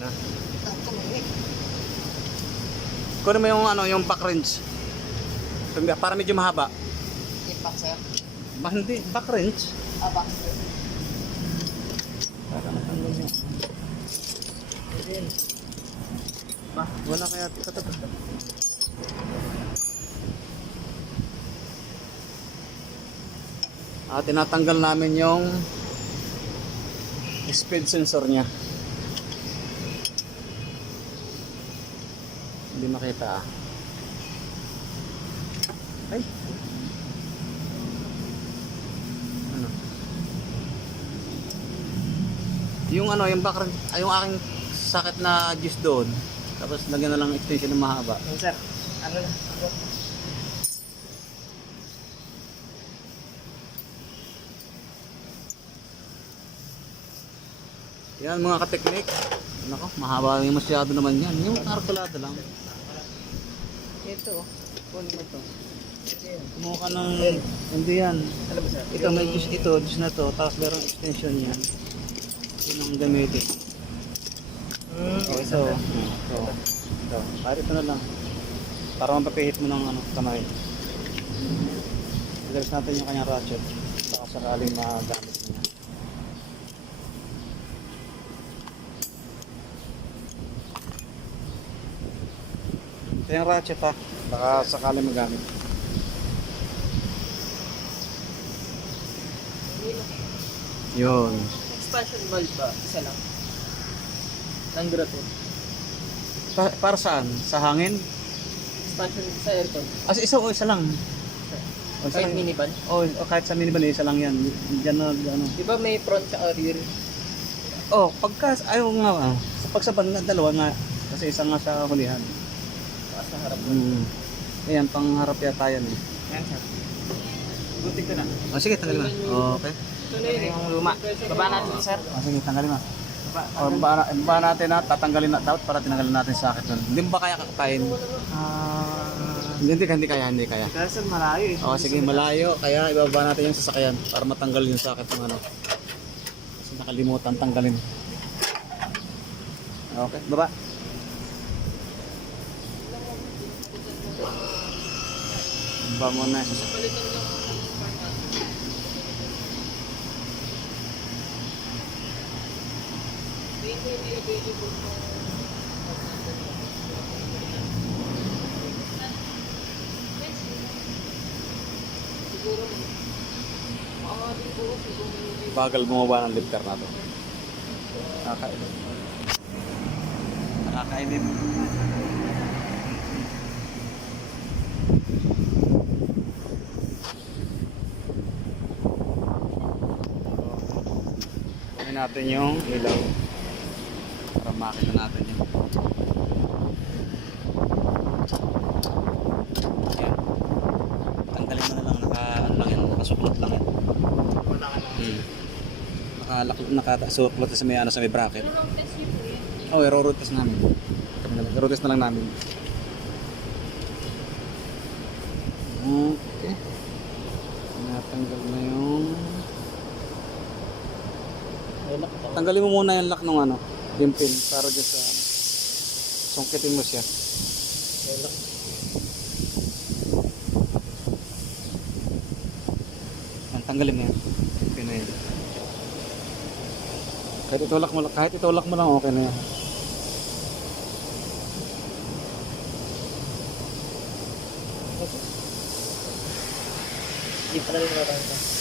Ano? Ang tumingin. Kunin mo yung ano, yung back wrench. Para medyo mahaba. Ipak sir. Hindi, back wrench. Abak sir. Para matanggal niya. Ayun. Wala kaya tatatas. Tinatanggal namin yung speed sensor niya. Hindi makita Ay. Ano? Yung ano, yung back yung aking sakit na juice doon. Tapos lagyan na lang extension ng mahaba. Sir, ano na? Yan mga ka-technique. Nako, mahaba yung masyado naman yan. Yung arkulada lang. Ito. Kunin mo ito. Kumuha ka ng... Hindi yan. Ano ba sir? Ito, may juice ito. Juice na to. Tapos merong extension yan. Yun ang gamitin. Ito. Ito. Kahit ito na lang. Para mapapihit mo ng ano, kamay. Ilagay natin yung kanyang ratchet. Baka sakaling magamit mo yan. Ito yung ratchet ha. Baka sakaling magamit. Yun. Expansion valve ba? Isa lang. Nang grato. Para saan? Sa hangin? Expansion sa aircon. Isa lang. O, isa Kahit lang. minivan. O kahit sa minivan, isa lang yan. Diyan na, ano. Di ba may front sa rear? Oh, pagka, ayaw nga, pag sa banda, dalawa nga. Kasi isa nga sa hulihan. Sa harap. Ayan, pangharap yata yan eh. Yan sir. Buti ko na. O, sige, tanggalin mo. Okay. Ito na yung luma. Baba natin sir. O, sige, tanggalin mo. O, baba natin na, tatanggalin na, dapat para tinanggalin natin sa sakit nun. Hindi mo ba kaya kakapain? Hindi kaya. Kaya sir malayo eh. O, sige, malayo. Kaya ibaba natin yung sasakyan para matanggal yung sakit ng ano. Kasi nakalimutan tanggalin. Okay, baba. Baba muna yung sasakyan. Bagal bumaba ng lifter na to. Nakakainip. Nakakainip. Kunin natin yung ilaw para makita natin yung yan. Tanggalin mo na lang, ano lang yan, nakasuklot lang yan. Wala ka lang. Nakasuklot sa may, ano, sa may bracket. Oh, i-road test namin. I-road test na lang namin. Okay. Natanggal na yung... Tanggalin mo muna yung lock ng ano, yung pin para dyan sa sungkitin mo siya. Tanggalin mo yan. Pin na yan. Kahit itulak mo lang okay na yan. Hindi pa rin natin.